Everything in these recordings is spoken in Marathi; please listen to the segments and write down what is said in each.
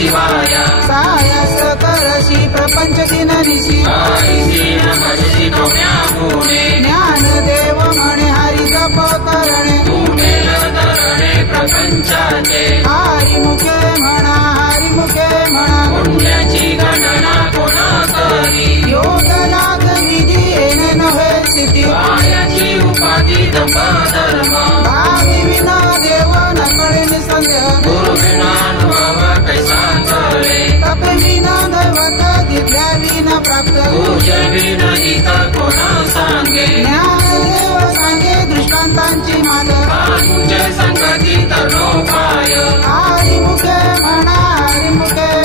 शिवाय सायास करशी प्रपंच दिन निशी ज्ञान देव म्हणे हरी जप करणे प्रपंचाचे हरी मुखे म्हणा पुण्याची गणना कोणा करी योग लाग विधी येणे नव्हे स्थिती मायाची उपाधी दंभ धर्म भावी विना देव नकळे निसंदेह गुरु विना अनुभव कैसा चले तप विना दैवत दिल्या विना प्राप्त पूज विना गीत कोणा सांगे ज्ञानदेव सांगे दृष्टांतांची मात तुझे संगती तरोपाय हरी मुखे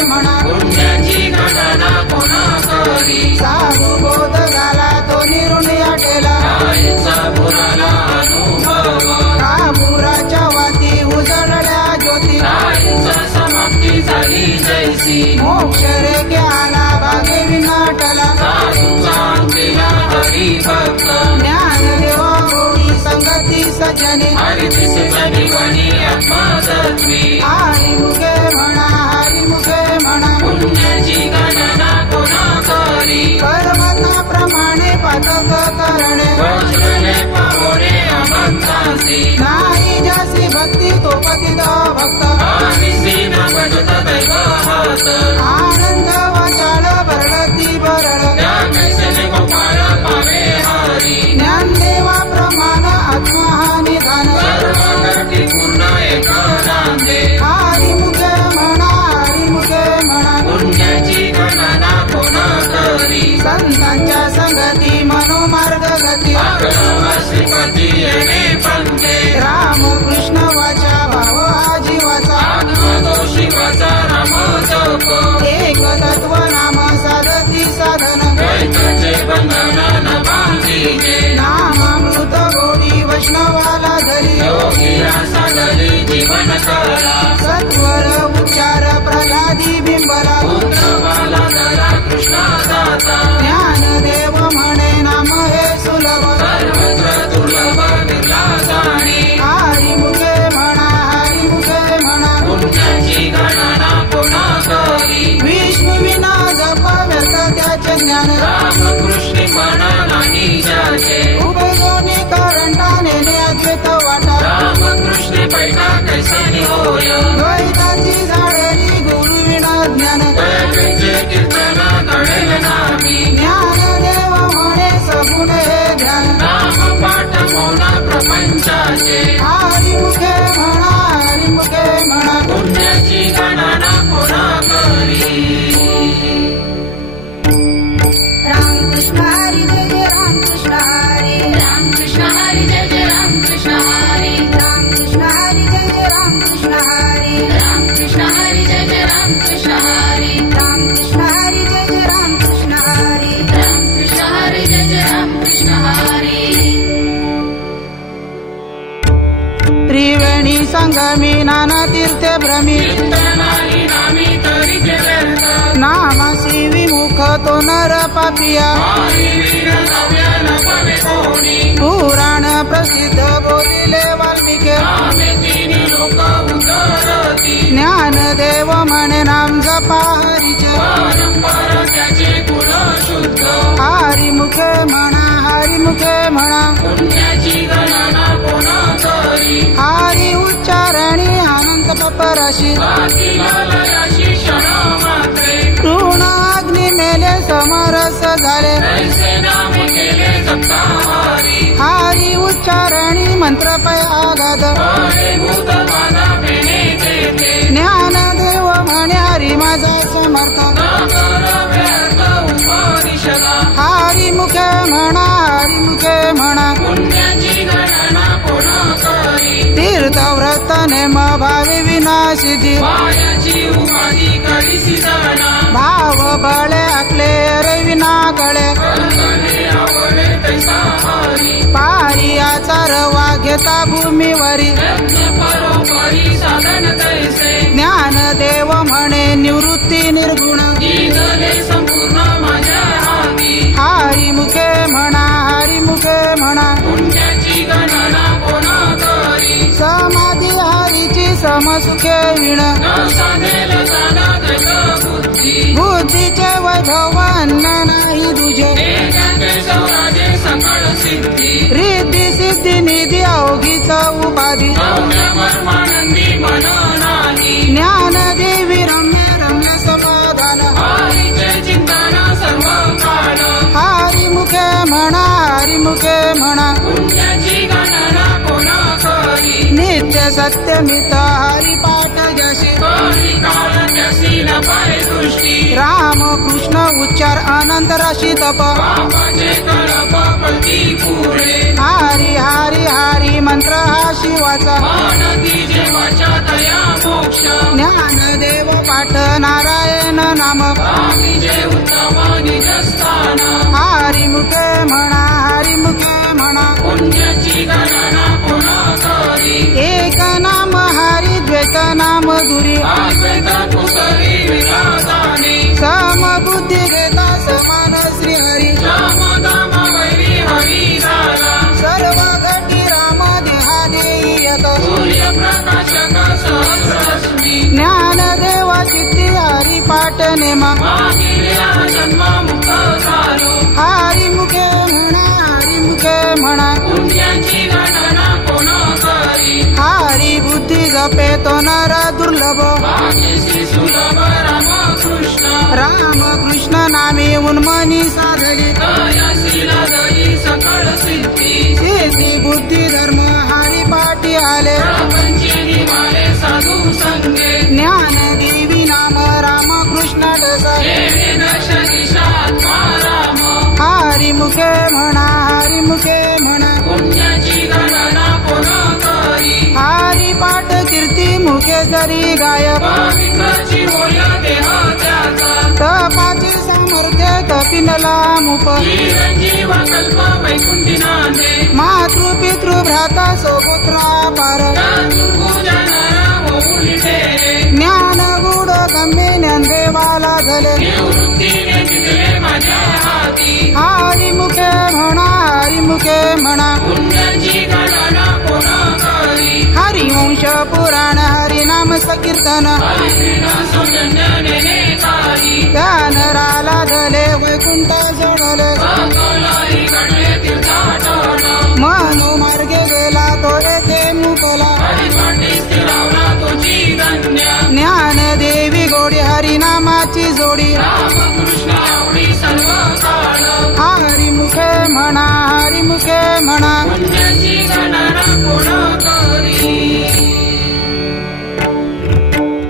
म्हणा पुण्याची गणना कोणा करी साधू बोध झाला तो निरुण याटेला कायचा पुराला अनुभव कापुराच्या वाती उजळल्या ज्योती कायचा समाप्ती झाली जैसी मोक्ष रेखे आला भागे विनाटला साधूचा अंतीला हरी भक्त ज्ञानदेव गोडी संगती सजने हरी दिसजनी वनी आत्मतत्वी हरी मुखे म्हणा पुण्याची गणना कोणा करी पर्वताप्रमाणे पातक करणे वज्रने पावणे अमंतासी नाही जासी भक्ती तो पतित भक्त आनिसी न भजत दैव हात आनंद वाचाळ भरडती भरड त्या कैसे गोपाळ पावे हरी ज्ञानदेवा प्रमाण आत्मा हा निधान सर्व करती पूर्ण एक नांदे हरी मुखे म्हणा पुण्याची गणना कोणा करी संतांच्या संगती मनोमार्ग गती श्रीपती येणे पंथे राम कृष्ण वाचा भाव हा जीवाचा आत्मतो शिवाचा राम जप एक तत्व नाम साधती साधन कैकाचे बंधन न बांधीजे नामामृत गोडी वैष्णवाला धरी योगिया सागरी जीवन करा सत्वर उच्चार प्रल्हादी बिंबला उद्धवाला जरा कृष्णा दाता ज्ञानदेव म्हणे नाम हे सुलभ सर्वत्र दुर्लभ निर्लाजाणी हरी मुखे म्हणा पुण्याची गणना कोणा करी विष्णू विना जप व्यर्थ त्याचे ज्ञान रामकृष्ण म्हणा नाही जाचे उभे दोन्ही करंटा नेणे अद्वैत वाटा रामकृष्ण पैठा कैसे होय द्वैताची झाडली गुरु विना ज्ञान कैचे कीर्तन कळेल नामी ज्ञानदेव म्हणे सगुण हे ध्यान नाम पाठ मौन प्रपंचाचे हरी मुखे म्हणा पुण्याची गणना कोणा करी रामकृष्ण हरी जय जय रामकृष्ण हरी रामकृष्ण हरी जय जय रामकृष्ण हरी रामकृष्ण हरी जय जय रामकृष्ण हरी रामकृष्ण हरी जय जय रामकृष्ण हरी रामकृष्ण हरी जय जय रामकृष्ण हरी रामकृष्ण हरी जय जय रामकृष्ण हरी त्रिवेणी संगमी नाना तीर्थे भ्रमी नामासी विमुख तो नर पापिया पुराण प्रसिद्ध बोलिले वाल्मिके ज्ञानदेव म्हणे नाम जपा हरीचे हरी मुखे म्हणा हरी उच्चारणी अनंत पपराशी ऋण अग्नी मेले समरस झाले हरी उच्चारणी मंत्र पै आगाध ज्ञानदेव म्हणे हरी माझा समर्थ हरी मुखे म्हणा तीर्थ व्रत नेम भावी विनाशिधी भाव बळे आकले रे विना कळे पारी आचार वाघ्यता भूमीवरी ज्ञानदेव म्हणे निवृत्ती निर्गुण हरी मुखे म्हणा समाधी हरीची समसुखे विण रम्य परमानंदी मननानी ज्ञानदेवी रम्य रम्य समाधान हरीचे चिंतन सर्व काळ हरिमुखे म्हणा हरिमुखे म्हणा पुण्याची गणना कोण करी नित्य सत्यमित हरिपाठ जशी करी काळ जशी न पाय दृष्टी राम कृष्ण उच्चार अनंत राशी तप पापाचे कळप पलती पुरे हरी हरी हरी मंत्र हा शिवाचा मानती जेवाच्या दया मोक्ष ज्ञानदेव पाठ नारायण नाम जे उत्तम निजस्थान हरिमुखे म्हणा हरिमुखे म्हणा पुण्याची गणना कोण करी एक नाम हरी द्वैत नाम दुरी अद्वैत कुसरी विराजाने समबुद्धी घेता समान श्री हरी रामधाम वैरी हरी झाला सर्व घटी राम देहादेही येत सूर्यप्रकाशक सहस्रश्मी ज्ञानदेव चित्ती हरी पाठ नेमा मागिल्या जन्म मुक्त झालो हरिमुखे म्हणा पुण्याची गणना कोण करी हरी बुद्धी जपे तो नर दुर्लभ भाग्यश्री सुलभ रामकृष्ण रामकृष्ण नामे उन्मनी साधली दयाशील दयी सकळ सिद्धी सिद्धी बुद्धी धर्म हरी पाठी आले प्रपंचे निवारे साधू संगे ज्ञानदेवी नाम रामकृष्ण डसा देवे दर्शनिशात्मा राम हरिमुखे म्हणा पुण्याची गणना कोण करी हरी पाठ कीर्ती मुखे जरी गाय पवित्राची होय देह त्याचा तपाची सामर्थ्य कपिनला मुप चिरंजीव कल्प वैकुंठी नांदे मातृ पितृ भ्राता सोपुत्रा पार चतुर्भुजन होऊन ठेरे ज्ञान गुड गम्य ज्ञानदेवाला झाले निवृत्तीने जिंकले माझ्या हाती हरिमुखे म्हणा पुण्याची गणना कोण करी हरिवंश पुराण हरिनाम संकीर्तन हरिक्रीडा सौजन्य नेनेकारी त्यानराला झाले वैकुंठ जोडले सकलाई घडले तीर्थाटन मनोमार्गे गेला थोडे ते मुकला हरिपाठी स्थिरावला तुझी धन्य ज्ञानदेवी गोडी हरिनामाची जोडी रामकृष्ण आवडी सर्व काळ हरिमुखे म्हणा पुण्याची गणना कोण करी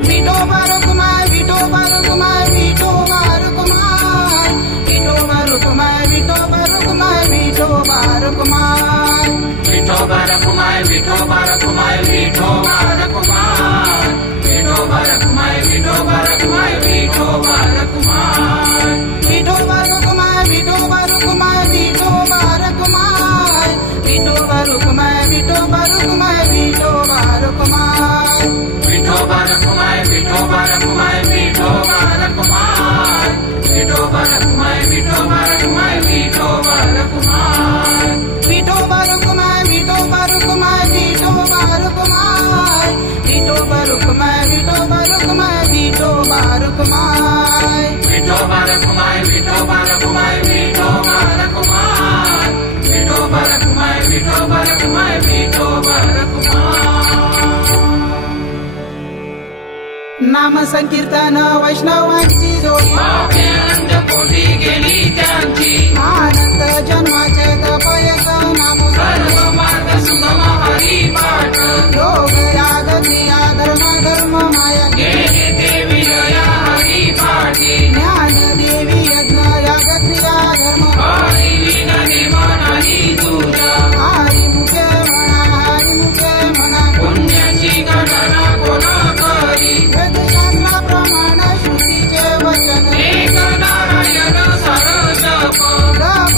विठोबा रुक्माई विठोबा रुक्माई विठोबा रुक्माई विठोबा रुक्माई विठोबा रुक्माई विठोबा रुक्माई विठोबा रखुमाय विठोबा रखुमाय विठोबा रखुमाय विठोबा रखुमाय विठोबा रखुमाय विठोबा रखुमाय विठोबा रुक्माई विठोबा रुक्माई विठोबा रुक्माई विठोबा रुक्माई विठोबा रुक्माई विठोबा रुक्माई विठोबा रखुमाय विठोबा रखुमाय विठोबा रखुमाय विठोबा रखुमाय विठोबा रखुमाय विठोबा रखुमाय विठोबा रुक्माई विठोबा रुक्माई विठोबा रुक्माई विठोबा रुक्माई विठोबा रुक्माई विठोबा रुक्माई विठोबा रखुमाय विठोबा रखुमाय विठोबा रखुमाय विठोबा रखुमाय विठोबा रखुमाय विठोबा रखुमाय नाम संकीर्तन वैष्णवांची जोडी अनंत कोटी गेली त्यांची आनंद जन्माचे तपयस नाम सर्व मार्ग सुगम हरी पाठ योग याद क्रिया धर्म माया गेले ते विजया हरी पाठी ज्ञान देवी यज्ञ याग क्रिया धर्म हरी विन निमान हरी तुझा हरिमुखे म्हणा पुण्याची गणना कोण करी वेदशास्त्रा प्रमाण श्रुतीचे वचन एक नारायण सार जप गप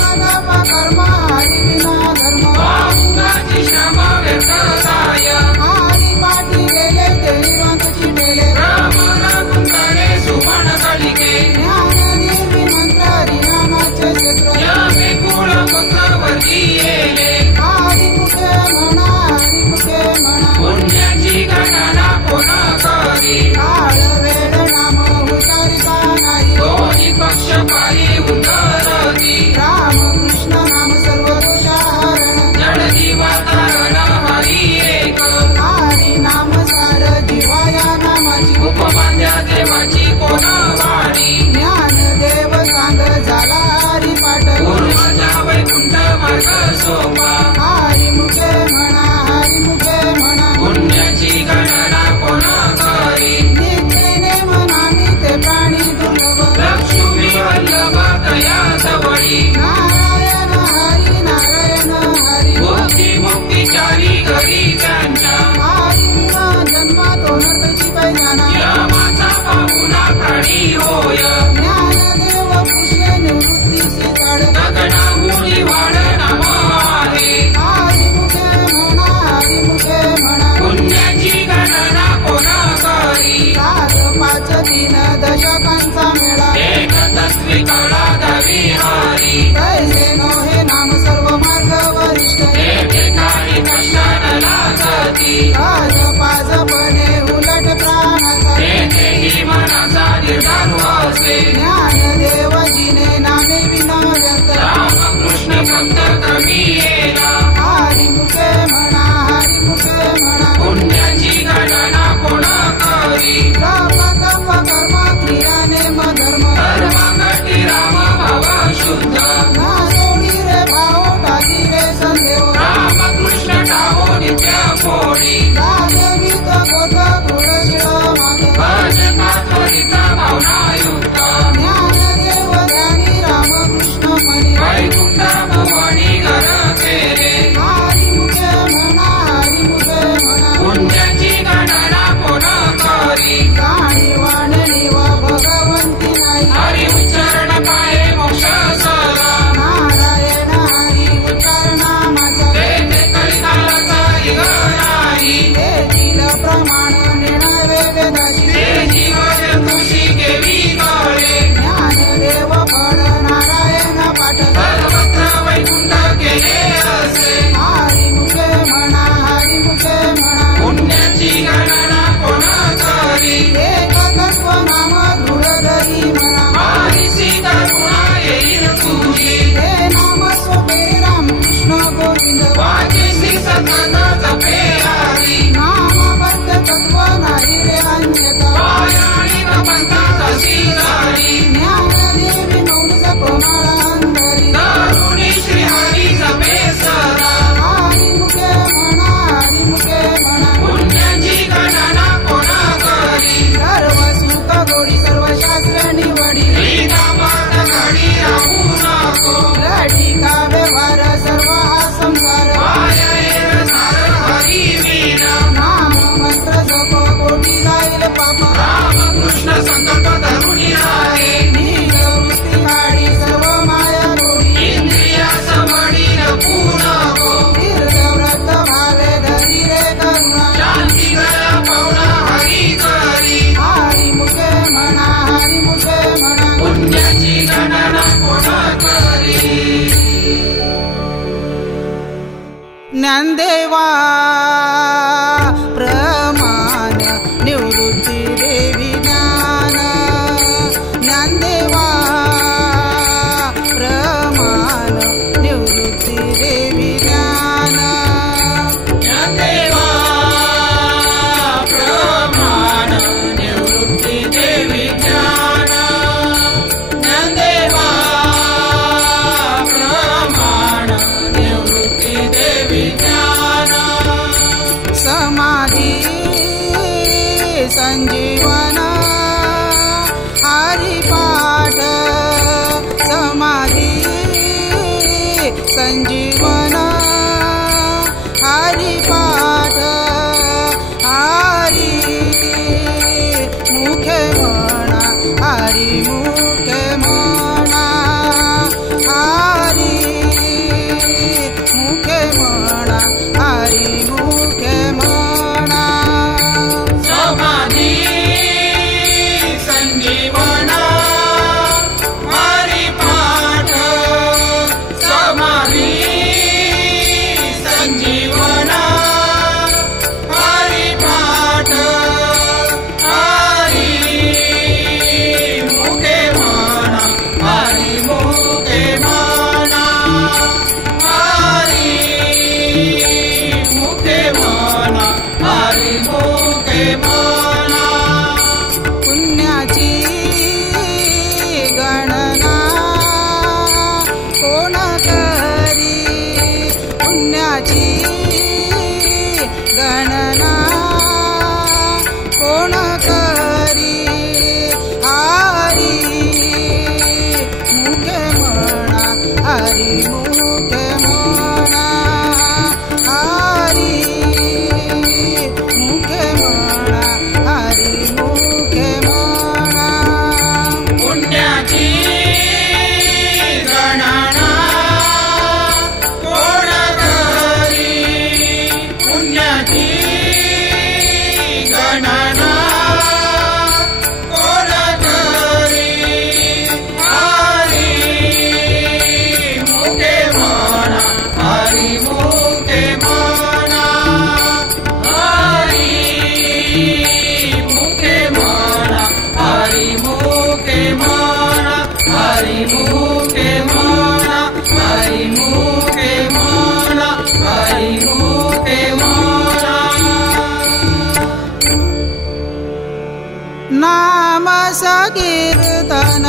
दास कीर्तन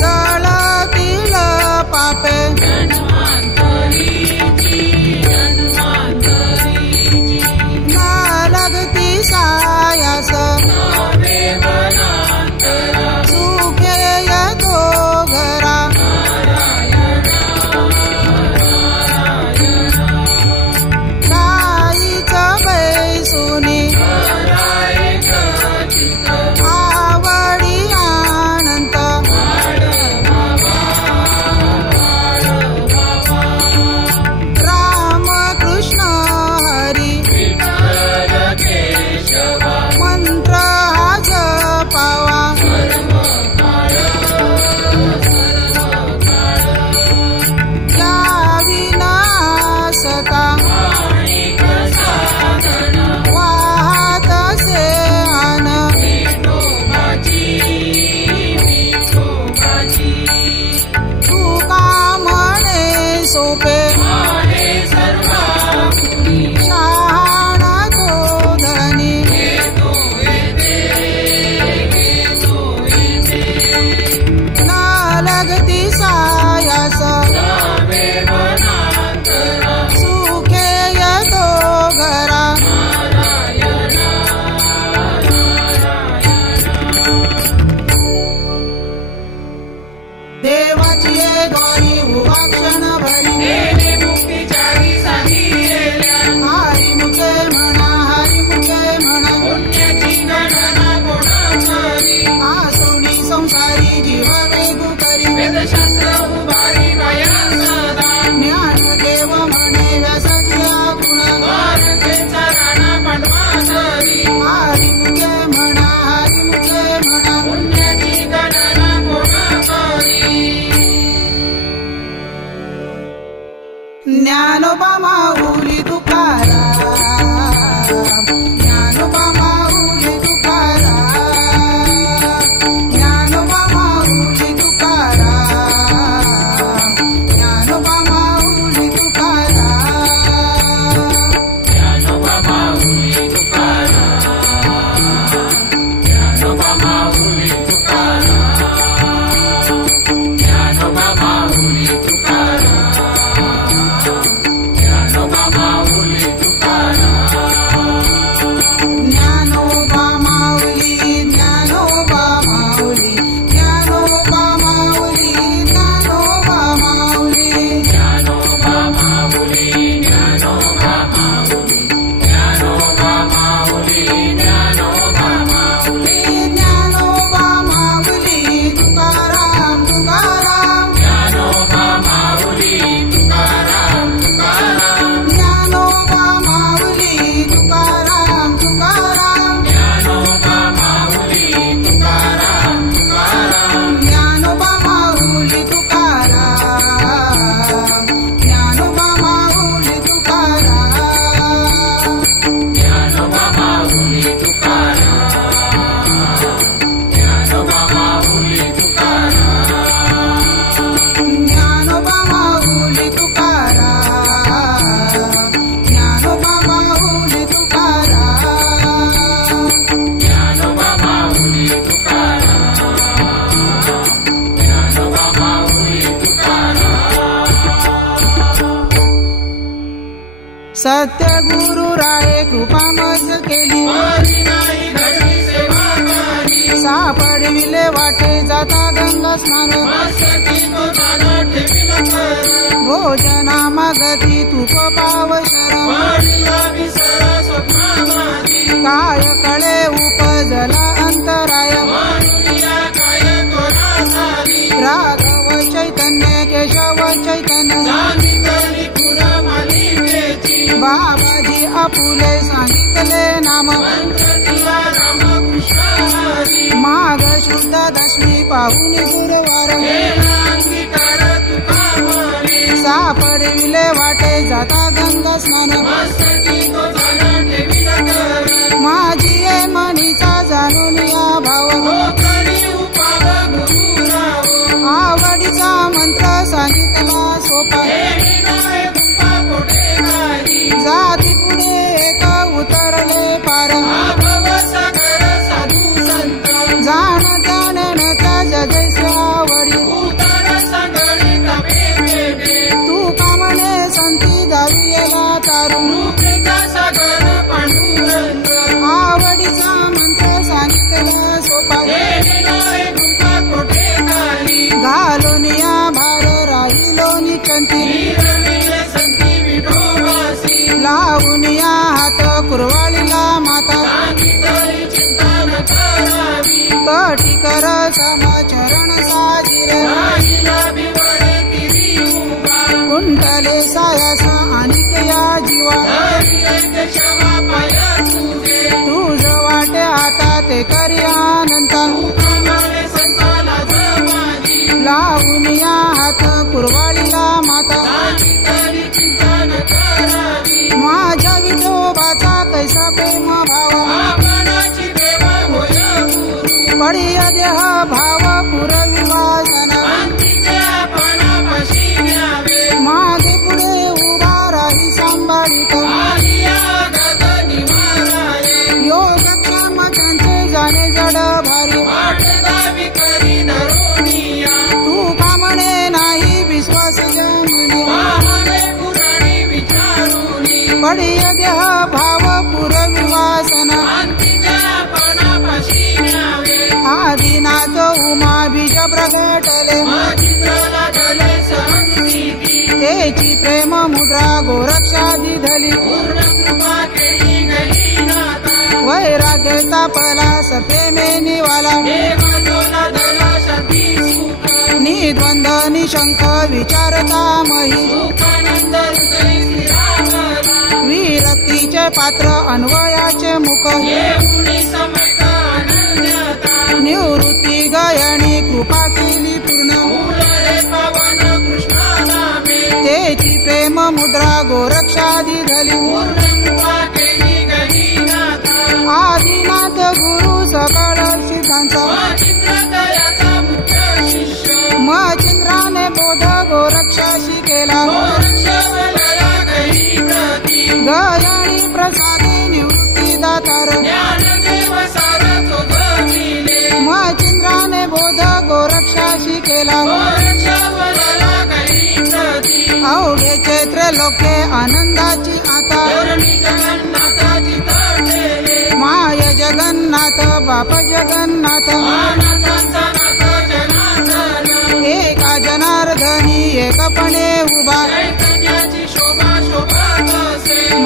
जळतील पापे ना लगती सायास सुखे येतो घरा गाईच बैसुनी आवडी अनंत राम कृष्ण हरी मंत्र हा जपावा या विनाशता वाहत से आन तुका म्हणे सोपे शहाणा तो धनी ना लगती सायास सुखे येतो घरा देवाची ये द्वारी उभा क्षण भरी हरी मुखे म्हणा आसुनी संसारी जीव वेगू करी ज्ञान देव म्हणे व्यासाची गुण हरी मुखे म्हणा ज्ञानोबा माऊली तुकाराम ज्ञानोबा माऊली तुकाराम ज्ञानोबा माऊली तुकाराम ज्ञानोबा माऊली तुकाराम ज्ञानोबा माऊली ज्ञानोबा माऊली ज्ञानोबा माऊली ज्ञानोबा माऊली ज्ञानोबा माऊली तुकाराम तुकाराम ज्ञानोबा माऊली तुकाराम तुकाराम ज्ञानोबा माऊली तुकाराम तुकाराम ज्ञानोबा माऊली तुकाराम तुकाराम ज्ञानोबा माऊली तुकाराम ज्ञानोबा माऊली तुकाराम ज्ञानोबा माऊली तुकाराम ज्ञानोबा माऊली तुकाराम ज्ञानोबा माऊली तुकाराम ज्ञानोबा माऊली तुकाराम ज्ञानोबा माऊली तुकाराम ज्ञानोबा माऊली तुकाराम सत्य गुरु राये कृपा मज केली सापडविले वाटे जाता गंगा स्नान भोजना मागती तूप पाव काय कळे उपजला अंतराय राघव चैतन्य केशव चैतन्य बाबाजी आपुले सांगितले नाम माघ शुद्ध दशमी पाहुणी गुरुवार सापडविले वाटे जाता गंगा स्नान माझी ये मनीचा जाणून या भाव आवडीचा मंत्र सांगितला सोपा जाती पुढे एक उतरले पार काठी कर समचरण साजिरे कुंटले सायास आणिक या जीवा तुझ वाटे आता ते करी अनंत लावून या हात कुरवाळीला माता माझ्या विठोबाचा कैसा प्रेम भाव पडिय देह भाव पुरविवासना मागे पुढे उभा राही सांभाळीत योगक्षेम त्यांचे जाणे जड भारी तू का म्हणे नाही विश्वास जमनी पडिय देह भाव पुरविवासना आदिनाथ उमा बीज प्रगटले तेची प्रेम मुद्रा गोरक्षादी धली वैराग्यता पलास प्रेमे निवाला निद्वंद निशंक विचारता मही विरक्तीचे पात्र अन्वयाचे मुख निवृत्ती गयणी कृपा केली पूर्ण तेची प्रेम मुद्रा गोरक्षादी धली आदिनाथ गुरु सकळ सिद्धांचा मचिंद्राने बोध गोरक्षाशी केला गयणी प्रसादे निवृत्ती दातार मचिंद्राने बोध गोरक्षाशी केला अवघे चैत्र लोके आनंदाची आता माय जगन्नाथ बाप जगन्नाथ एका जनार्दनी एकपणे उभा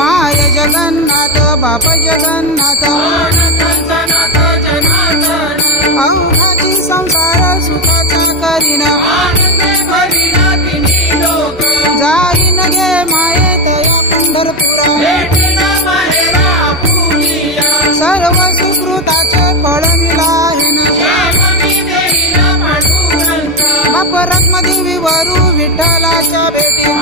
माय जगन्नाथ बाप जगन्नाथ अवघाची संसार सुखाचा करीना जाईन गे मायेत या पंढरपुरा सर्व सुकृताचे फळ मिळाहेन बाप रत्मदेवी वरू विठ्ठलाच्या भेटी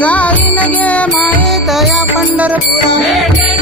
जाईन गे मायेत या पंढरपुरा